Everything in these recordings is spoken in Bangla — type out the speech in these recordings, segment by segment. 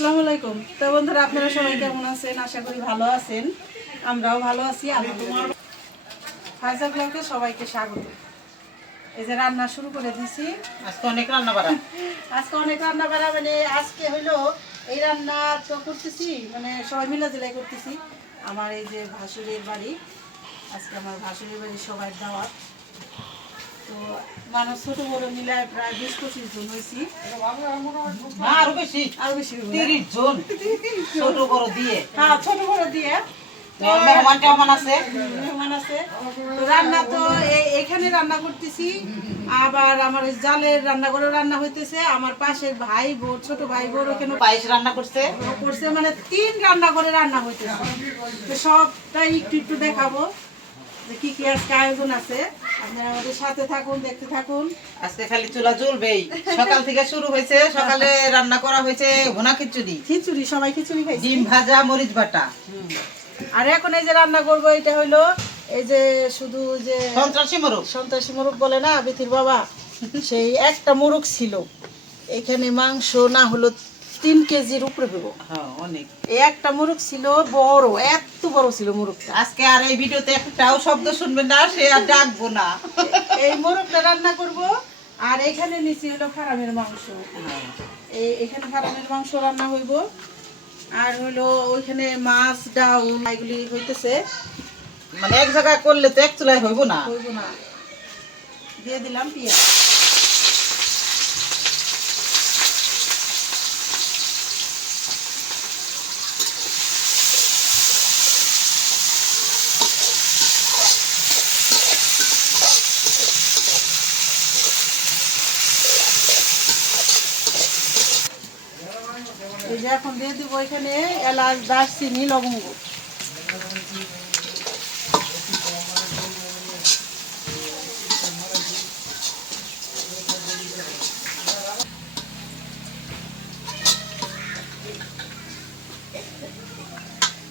আসসালামু আলাইকুম। তো বন্ধুরা আপনারা সবাই কেমন আছেন? আশা করি ভালো আছেন। আমরাও ভালো আছি। ফাইজা ব্লগে সবাইকে স্বাগত। এই যে রান্না শুরু করে দিছি। আজকে অনেক রান্না বাড়া মানে আজকে হইলো এই রান্না তো করতেছি, মানে সবাই মিলে জেলাই করতেছি। আমার এই যে ভাসুরের বাড়ি, আজকে আমার ভাসুরের বাড়ি সবাই দাওয়াত। তো মানুষ ছোট বড় মিলায় প্রায় 20-25 জন হয়েছি। আরো বেশি আরো বেশি 30 জন ছোট বড় দিয়ে। হ্যাঁ, ছোট বড় দিয়ে মেহমান কেমন আছে? মেহমান আছে। তো রান্না তো এখানে রান্না করতেছি, আবার আমার জালের রান্না করে রান্না হইতেছে। আমার পাশের ভাই বোন, ছোট ভাই বোন ওখানে পায়েস রান্না করছে। মানে 3 রান্না করে রান্না হইতেছে। তো সবটাই একটু একটু দেখাবো যে কি কি আজকে আয়োজন আছে। আপনারা আমাদের সাথে থাকুন, দেখতে থাকুন। আজকে খালি চুলা জ্বলবেই। সকাল থেকে শুরু হয়েছে। সকালে রান্না করা হয়েছে ভুনা খিচুড়ি, সবাই খিচুড়ি খাইছে, ডিম ভাজা, মরিচ বাটা। আর এখন এই যে রান্না করব, এটা হলো এই যে শুধু যে সন্ত্রাসী মোরগ বলে না বিথির বাবা, সেই একটা মোরগ ছিল এখানে। মাংস না হলো 3 কেজির উপরে দেবো। অনেক। এই একটা মোরগ ছিল, বড়, এত বড় ছিল মোরগটা। আজকে আর এই ভিডিওতে একটাও শব্দ শুনবেন না, সে আর ডাকবো না। এই মোরগটা রান্না করব। আর এখানে নিচে হলো ফারামের মাংস। এখানে ফারামের মাংস রান্না হইব। আর হলো ওইখানে মাছ, ডাউল এগুলি হইতেছে। মানে এক জায়গায় করলে তো এক চুলায় হইব না। দিয়ে দিলাম পেঁয়াজ। এই যে এখন দিয়ে দিব এখানে এলাচ, দারচিনি, লবঙ্গ।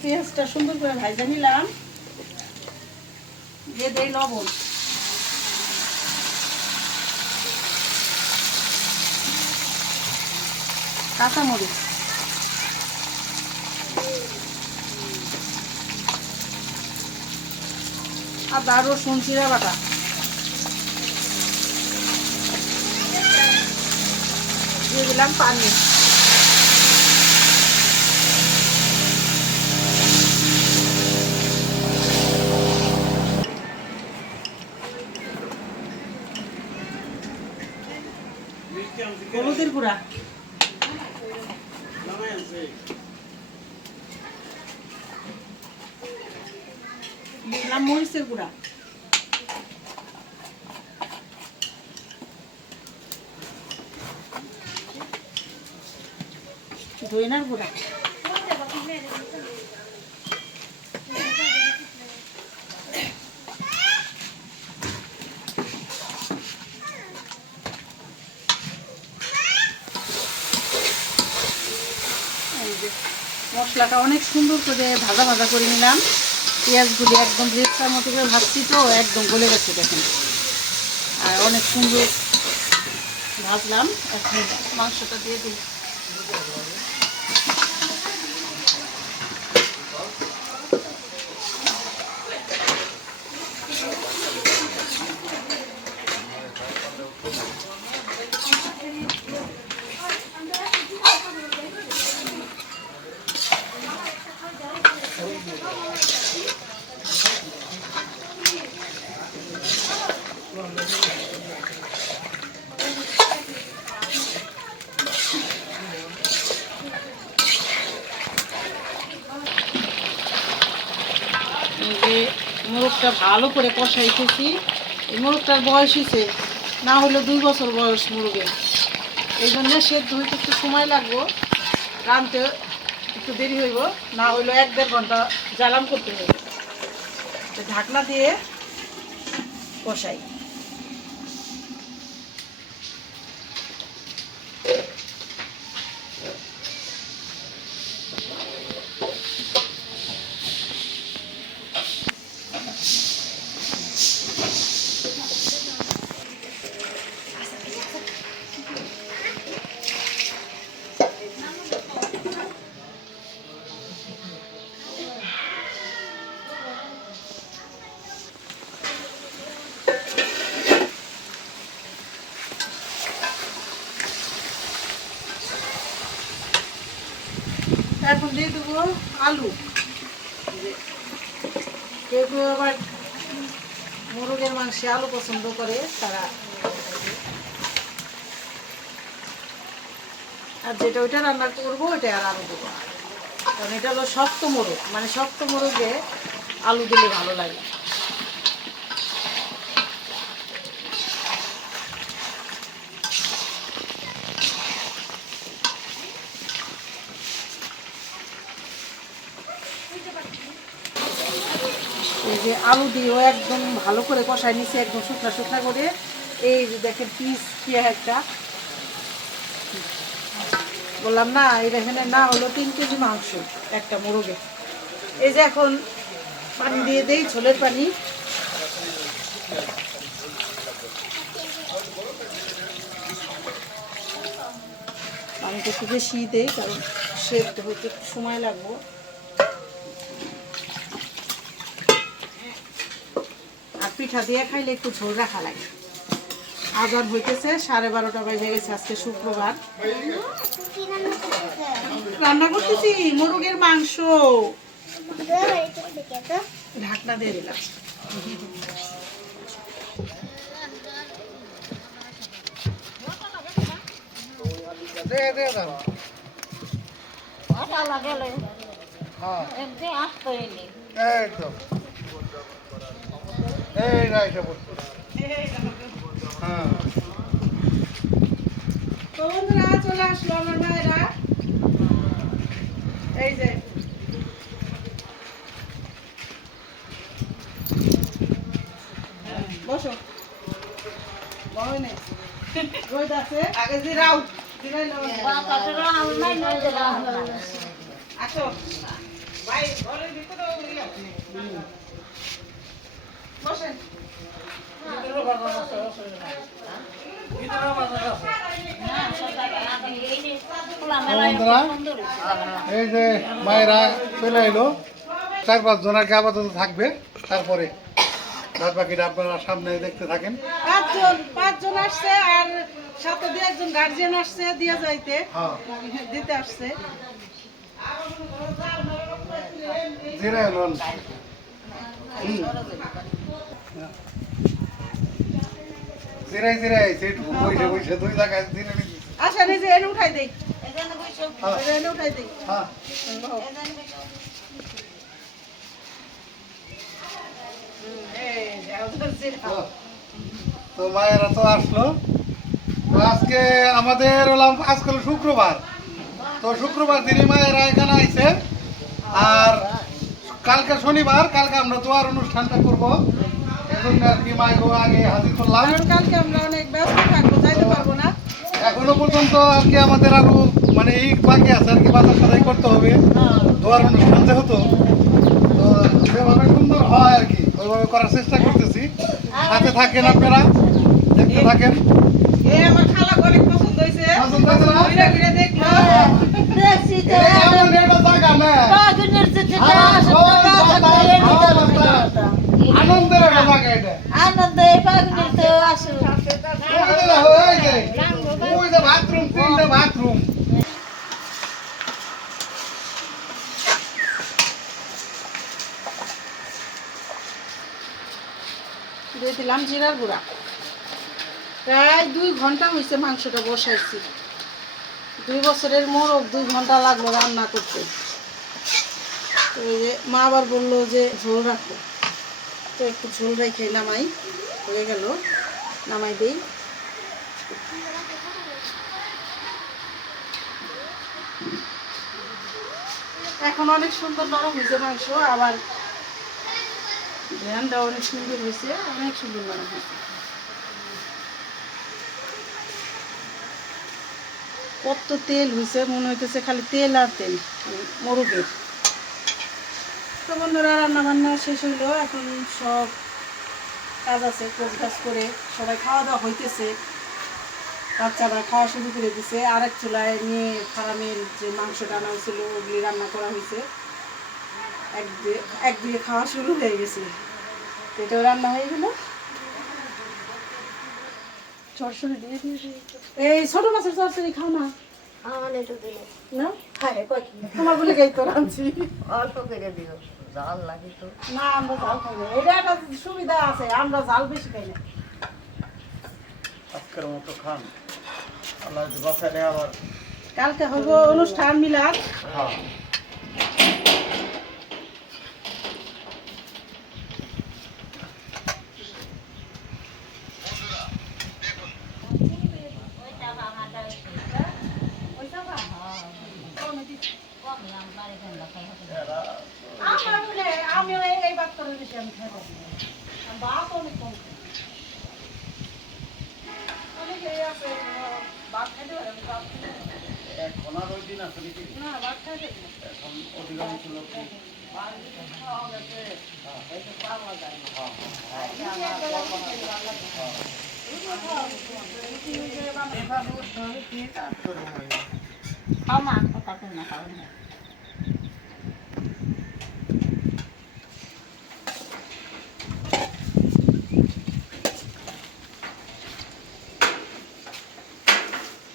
পেঁয়াজটা সুন্দর করে ভাজা নিলাম। দিয়ে দেই লবণ, কাঁচামরিচ, আদা রসুন জিরা বাটা, দিয়ে দিলাম পানি। হলুদের গুঁড়া, দিলাম মরিচের গুঁড়া, ধইনার গুঁড়া, মশলাটা অনেক সুন্দর করে ভাজা ভাজা করে নিলাম। পেঁয়াজগুলি একদম রেস্তার মতো করে ভাজছি, তো একদম গলে গেছে দেখেন। আর অনেক সুন্দর ভাজলাম। এখন মাংসটা দিয়ে দিই। মোরগটা ভালো করে কষাইতেছি। এই মোরগটার বয়স হয়েছে না হলো 2 বছর বয়স মোরগের। এই জন্য সেদ্ধ হইতে একটু সময় লাগবো, রাঁধতে একটু দেরি হইব। না হইলো 1-1.5 ঘন্টা জ্বালাম করতে হইব। ঢাকনা দিয়ে কষাই। এখন দিয়ে দেবো আলু। কেউ কেউ আবার মুরগের মাংসে আলু পছন্দ করে তারা, আর যেটা ওইটা রান্না করবো ওইটা আর আলু দেবো, কারণ এটা হলো শক্ত মোরগ, মানে শক্ত মোরগে আলু দিলে ভালো লাগে। এই যে আলু দিয়েও একদম ভালো করে কষাই নিচ্ছে, একদম শুকনা শুকনা করে। এই যে দেখেন পিস কি একটা বললাম না, এটা এখানে না হলো 3 কেজি মাংস একটা মোরগে। এই যে এখন পানি দিয়ে দেই, ঝোলের পানি। পানিটা একটু বেশি দেই, কারণ সেদ্ধ হতে একটু সময় লাগবে। আর পিঠা দিয়ে খাইলে একটু ঝোল রাখা লাগে। আজান হইতেছে, 12:30 বাজে গেছে, আজকে শুক্রবার। রান্না করতেছি মোরগের মাংস, ঢাকনা দিয়ে দিলাম। তো বন্ধুরা চলে আসলো আমার মায়েরা। এই যে বসো, বই নেই রোদ আছে, আগে জিরাও জিরাই নাও। আসো ভাই, ঘরের ভিতরে বসেন। এই যে মায়েরা চলে এলো, 4-5 জন আগে আপাতত থাকবে, তারপরে বাদ বাকিটা আপনারা সামনে দেখতে থাকেন। 5 জন আসছে, আর সাথে দিয়ে একজন গার্জিয়ান আসছে দিয়ে যাইতে, দিতে আসছে। জিরাই লন, জিরাই জিরাই বসে বসে 2 জায়গায় জিরে নিচ্ছি। আচ্ছা নিজে এনে উঠাই দেই, এনে উঠাই দেই। হ্যাঁ তো মায়েরা তো আসলো। তো আজকে আমাদের হলাম আজকাল শুক্রবার, তো শুক্রবার দিনই মায়েরা এখানে আইছে। আর কালকে শনিবার, কালকে আমরা দোয়ার অনুষ্ঠানটা করবো, এই জন্য আর কি মায়েরও আগে হাজির করলাম। কারণ কালকে আমরা অনেক ব্যস্ত থাকবো, যাইতে পারবো না। এখনো পর্যন্ত আর কি আমাদের আরো মানে এই বাকি আছে আর কি, বাজার সাজাই করতে হবে দোয়ার অনুষ্ঠান যেহেতু। তো যেভাবে সুন্দর হয় আর কি ওইভাবে করার চেষ্টা করতেছি। সাথে থাকেন আপনারা, দেখতে থাকেন। এই আমার খালা অনেক পছন্দ হয়েছে, পছন্দ হয়েছে না? ঘুরে ঘুরে দেখলো। এই আমাদের এটা জায়গা না, আনন্দের একটা জায়গা এটা। ওই যে বাথরুম, 3টা বাথরুম। দিয়ে দিলাম জিরার গুঁড়া। প্রায় 2 ঘন্টা হয়েছে মাংসটা বসাইছি। 2 বছরের মোরগ, 2 ঘন্টা লাগলো রান্না করতে। তো এই যে মা আবার বললো যে ঝোল রাখো, তো একটু ঝোল রেখে নামাই, হয়ে গেল, নামাই দেই। এখন অনেক সুন্দর নরম হয়েছে মাংস, আবার ধ্যানটা অনেক সুন্দর হয়েছে, অনেক সুন্দর নরম হয়েছে। কত তেল হয়েছে, মনে হইতেছে খালি তেল আর তেল মোরগের। তো বন্ধুরা রান্না বান্না শেষ হইলো, এখন সব কাজ আছে, কাজ করে সবাই খাওয়া দাওয়া হইতেছে। বাচ্চারা খাওয়া শুরু করে দিছে। আরেক চুলায় নিয়ে ফার্মের যে মাংসটা আনা হয়েছিল ওগুলি রান্না করা হয়েছে, একদিকে খাওয়া শুরু হয়ে গেছে। এটাও রান্না হয়ে গেল। চরচড়ি দিয়ে দিয়েছি, এই ছোট মাছের চরচড়ি খাও না। খাওয়ানো তো দিলে না খায় কয় কি তোমার বলে গাই তো রাঁধছি অল্প করে দিও জাল লাগে তো না আমরা ঝাল খাই না এটা একটা সুবিধা আছে আমরা ঝাল বেশি খাই না আজকের মতো খান আল্লাহ যদি বাঁচালে আবার কালকে হইব অনুষ্ঠান মিলাদ হ্যাঁ আমার বলে আমিও এই বাদ করে দিচ্ছি আমি খাই ভাত অনেক কম খাই অনেকে আছে ভাত খাইতে পারে ভাত খাইতে পারে না। এখন আর ওই দিন আছে নাকি না ভাত খাইতে পারে না। এখন অধিকাংশ লোক খাও মা কথা তো না খাও না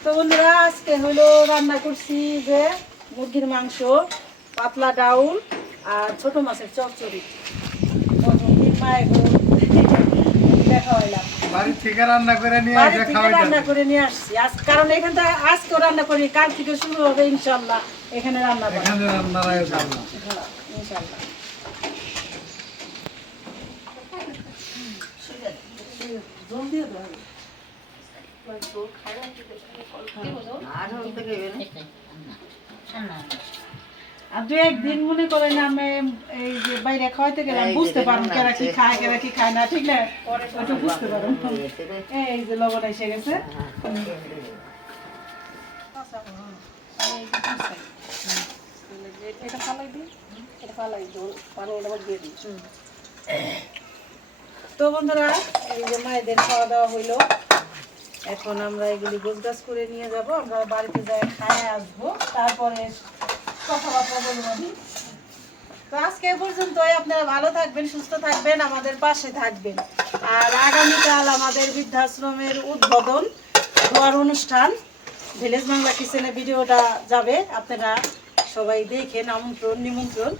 তো বন্ধুরা আজকে হলো রান্না করছি যে মুরগির মাংস পাতলা ডাউল আর ছোট মাছের চচ্চড়ি দেখা হইলাম বাড়ি থেকে রান্না করে নিয়ে বাড়ি এসে থেকে খাওয়াই রান্না করে নিয়ে আসছি কারণ এখানটা আজকেও রান্না করি কাল থেকে শুরু হবে ইনশাল্লাহ এখানে রান্না করা এখানে রান্নার আয়োজন হ্যাঁ, ইনশাল্লাহ জল দিয়ে দাও আর হতে গেবে না আর দু একদিন মনে করেন আমি এই যে বাইরে খাওয়াইতে গেলাম বুঝতে পারুন কেরা কি খায় কেরা কি খায় না ঠিক না ওটা বুঝতে পারুন এই যে লবণ এসে গেছে এটা ফালাই দিই এটা ফালাই দিই পানি এটা দিয়ে দিই তো বন্ধুরা এই যে মায়েদের খাওয়া দাওয়া হইলো এখন আমরা এগুলি গোছগাছ করে নিয়ে যাব আমরা বাড়িতে যাই খায় আসবো তারপরে কথাবার্তা বলবো তো আজকে এ পর্যন্তই আপনারা ভালো থাকবেন সুস্থ থাকবেন আমাদের পাশে থাকবেন আর আগামীকাল আমাদের বৃদ্ধাশ্রমের উদ্বোধন হওয়ার অনুষ্ঠান ভিলেজ বাংলা কিচেনে ভিডিওটা যাবে আপনারা সবাই দেখেন আমন্ত্রণ নিমন্ত্রণ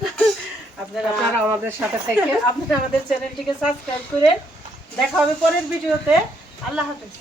আপনারা আমাদের সাথে থেকে আপনারা আমাদের চ্যানেলটিকে সাবস্ক্রাইব করে দেখা হবে পরের ভিডিওতে আল্লাহ হাফেজ